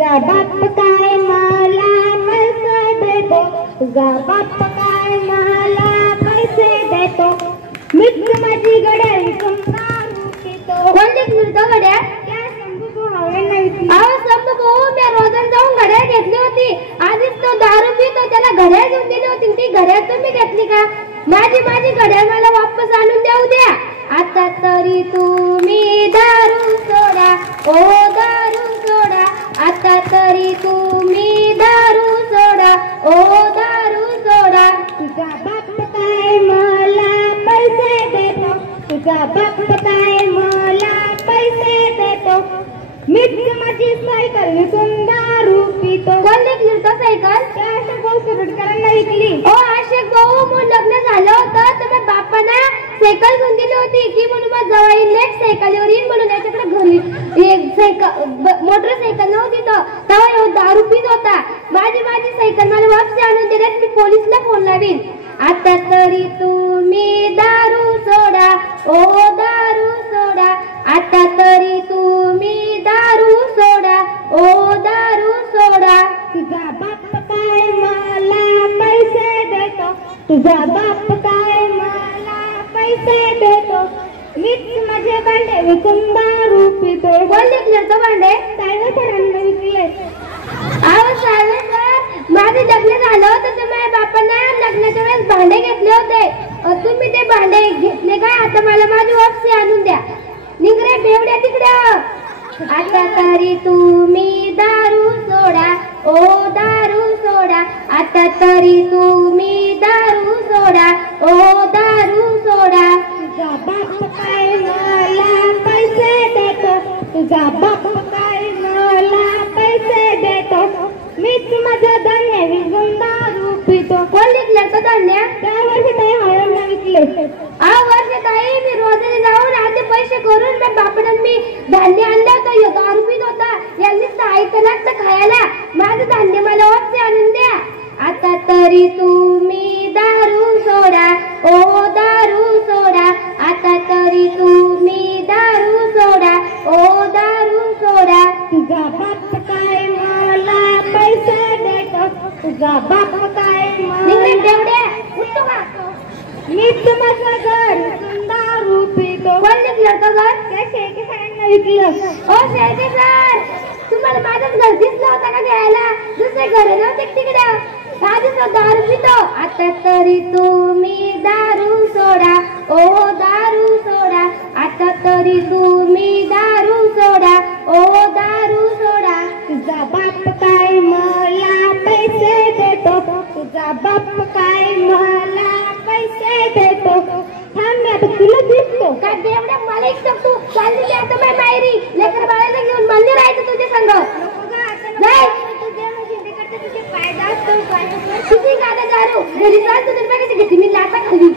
तुझा बाप काय मला पैसे देतो, तुझा बाप काय मला पैसे देतो, मीच माझी गड्या विकून दारू पितो. कोण विकतो गड्या? त्या शंभू भावांना विकली. अहो शंभू भाऊ, मी रोजन जाऊन घड्याळ घेतली होती. आधीच तो दारू पितो, त्याला घड्याळ घेऊन दिली होती. ती घड्याळ तुम्ही घेतली का? माझी घड्याळ मला वापस आणून देऊ द्या. आता तरी तुम्ही दारू सोडा, ओ दारू सोडा. आता तरी तुम्ही दारू सोडा, ओ दारू सोडा. तुझा बाप काय मला पैसे देतो, तुझा बाप काय मला पैसे देतो, मीच माझी सायकल विकून दारू पितो. कोण विकली तो सायकल? त्या अशोक भाऊ सुरटकरांना विकली. ओ अशोक भाऊ, मग लग्न झालं होतं तर मग बापाना सायकल घेऊन दिली होती की म्हणून मग जवळ लेट सायकलीवर येईल म्हणून त्याच्याकडे घरी एक सायकल मोटरसायकल नव्हती तेव्हा दारू पित होता. माझी सायकल मला वापस आणून दिल्यास मी पोलिसला फोन लावीन. आता तरी तुम्ही दारू सोडा, ओ दारू सोडा. आता तरी तुम्ही दारू सोडा, ओ दारू सोडा. तुझा बाप काय मला पैसे देतो, तुझा बाप काय मला पैसे देतो, मीच माझे भांडे विकून दारू पितो. कोण विकले तो भांडे? साळवेकरांना विकले. अहो साळवेकर, माझे लग्न झालं होतं तर माझ्या बापांना लग्नाच्या वेळेस भांडे घेतले होते. तुम्ही ते भांडे घेतले का? आता मला माझी वापसी आणून द्या. निघरे बेवड्या तिकडं. आता तरी तुम्ही दारू सोडा, ओ दारू सोडा. आता तरी तुम्ही दारू सोडा, ओ दारू सोडा. तुझा बाप काय मला पैसे देतो, तुझा बाप काय मला पैसे देतो, मीच माझं धान्य विकून दारू पितो. कोण विकलं तो धान्य? त्या वर्षी काही हळूला विकले. वर्षाताई, मी रोजाने जाऊन आधी पैसे करून मी बापानं मी धान्य आणलं होतं. दारू पित होता. यांनी ऐकलं तर खायला. माझं धान्य मला वापस आणून द्या. आता तरी तुम्ही दारू सोडा, ओ दारू सोडा. आता तरी तुम्ही दारू सोडा, ओ दारू सोडा. तुझा बाप काय मला पैसे देतो, तुझा बाप काय तेवढे उठतो का? मीच माझं घर विकून दारू पितो. कोण विकलं होतं घर? त्या शेळकेसरांना विकलं. ओ शेळके सर, तुम्हाला माझंच घर दिसलं होतं का घ्यायला? दुसरे घर नव्हते तिकडं. आधीच दारू पितो. आता तरी तुम्ही दारू सोडा, ओ दारू सोडा. आता तरी तुम्ही दारू सोडा, ओ दारू सोडा. तुझा बाप काय मला पैसे देतो, तुझा बाप काय मला पैसे देतो. थांब मी आता तुला दिसतो. का देवड्या मला एक तू चालली आता माझ्या माहेरी. लेकर बाळाला घेऊन मला राहायचं तुझ्या संग. नाही तुझे पाय जास्त तुझी गाडा दारू घरी चाल तुझ्या घेते मी लाटा खाली.